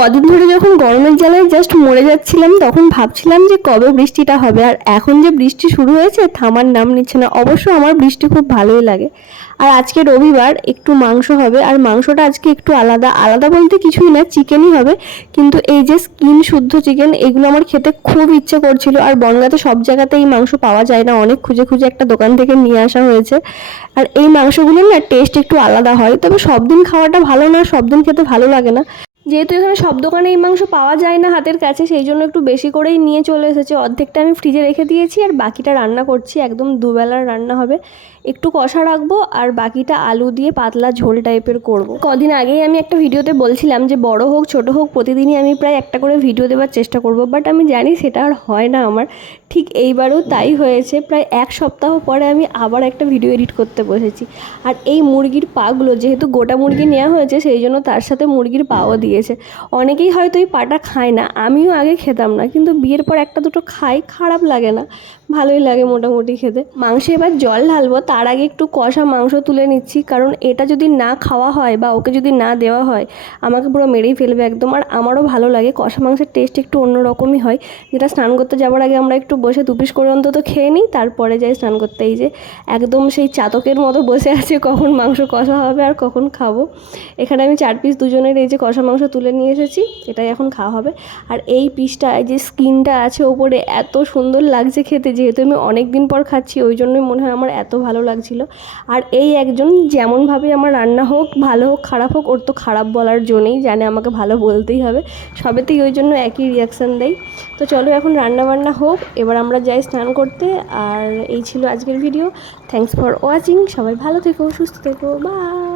কদিন ধরে যখন গরমের জ্বালায় জাস্ট মরে যাচ্ছিলাম তখন ভাবছিলাম যে কবে বৃষ্টিটা হবে, আর এখন যে বৃষ্টি শুরু হয়েছে থামার নাম নিচ্ছে না। অবশ্য আমার বৃষ্টি খুব ভালোই লাগে। আর আজকে রবিবার, একটু মাংস হবে, আর মাংসটা আজকে একটু আলাদা আলাদা বলতে কিছুই না, চিকেনই হবে। কিন্তু এই যে স্কিন শুদ্ধ চিকেন, এগুলো আমার খেতে খুব ইচ্ছে করছিল। আর বনগাঁতে সব জায়গাতে এই মাংস পাওয়া যায় না, অনেক খুঁজে খুঁজে একটা দোকান থেকে নিয়ে আসা হয়েছে। আর এই মাংসগুলোর না টেস্ট একটু আলাদা হয়, তবে সব দিন খাওয়াটা ভালো না, সব দিন খেতে ভালো লাগে না। যেহেতু এখানে সব দোকানে এই মাংস পাওয়া যায় না হাতের কাছে, সেই জন্য একটু বেশি করেই নিয়ে চলে এসেছে। অর্ধেকটা আমি ফ্রিজে রেখে দিয়েছি আর বাকিটা রান্না করছি, একদম দুবেলার রান্না হবে। একটু কষা রাখবো আর বাকিটা আলু দিয়ে পাতলা ঝোল টাইপের করব। কদিন আগেই আমি একটা ভিডিওতে বলছিলাম যে বড় হোক ছোট হোক প্রতিদিনই আমি প্রায় একটা করে ভিডিও দেওয়ার চেষ্টা করব, বাট আমি জানি সেটা আর হয় না আমার। ঠিক এইবারও তাই হয়েছে। প্রায় এক সপ্তাহ পরে আমি আবার একটা ভিডিও এডিট করতে বসেছি। আর এই মুরগির পাগুলো, যেহেতু গোটা মুরগি নেওয়া হয়েছে সেই জন্য তার সাথে মুরগির পাও দিয়েছে। অনেকেই হয়তো এই পাটা খায় না, আমিও আগে খেতাম না, কিন্তু বিয়ের পর একটা দুটো খাই, খারাপ লাগে না, ভালোই লাগে মোটামুটি খেতে। মাংসে এবার জল ঢালবো, তার আগে একটু কষা মাংস তুলে নিচ্ছি, কারণ এটা যদি না খাওয়া হয় বা ওকে যদি না দেওয়া হয় আমাকে পুরো মেরেই ফেলবে একদম। আর আমারও ভালো লাগে, কষা মাংসের টেস্ট একটু অন্যরকমই হয়। যেটা স্নান করতে যাওয়ার আগে আমরা একটু বসে 2 পিস করে অন্তত খেয়ে নিই, তারপরে যাই স্নান করতে। এই যে একদম সেই চাতকের মতো বসে আছে কখন মাংস কষা হবে আর কখন খাবো। এখানে আমি 4 পিস দুজনের এই যে কষা মাংস তুলে নিয়ে এসেছি, এটাই এখন খাওয়া হবে। আর এই পিসটা, এই যে স্কিনটা আছে ওপরে, এত সুন্দর লাগছে খেতে। যেহেতু আমি অনেক দিন পর খাচ্ছি ওই জন্যই মনে হয় আমার এত ভালো লাগছিল। আর এই একজন যেমনভাবে আমার রান্না হোক, ভালো হোক খারাপ হোক, ওর তো খারাপ বলার জন্যই, জানে আমাকে ভালো বলতেই হবে, সবেতেই ওই জন্য একই রিয়াকশান দেয়। তো চলো এখন রান্না বান্না হোক, এবার আমরা যাই স্নান করতে। আর এই ছিল আজকের ভিডিও। Thanks for watching. সবাই ভালো থেকো, সুস্থ থেকো, বাই।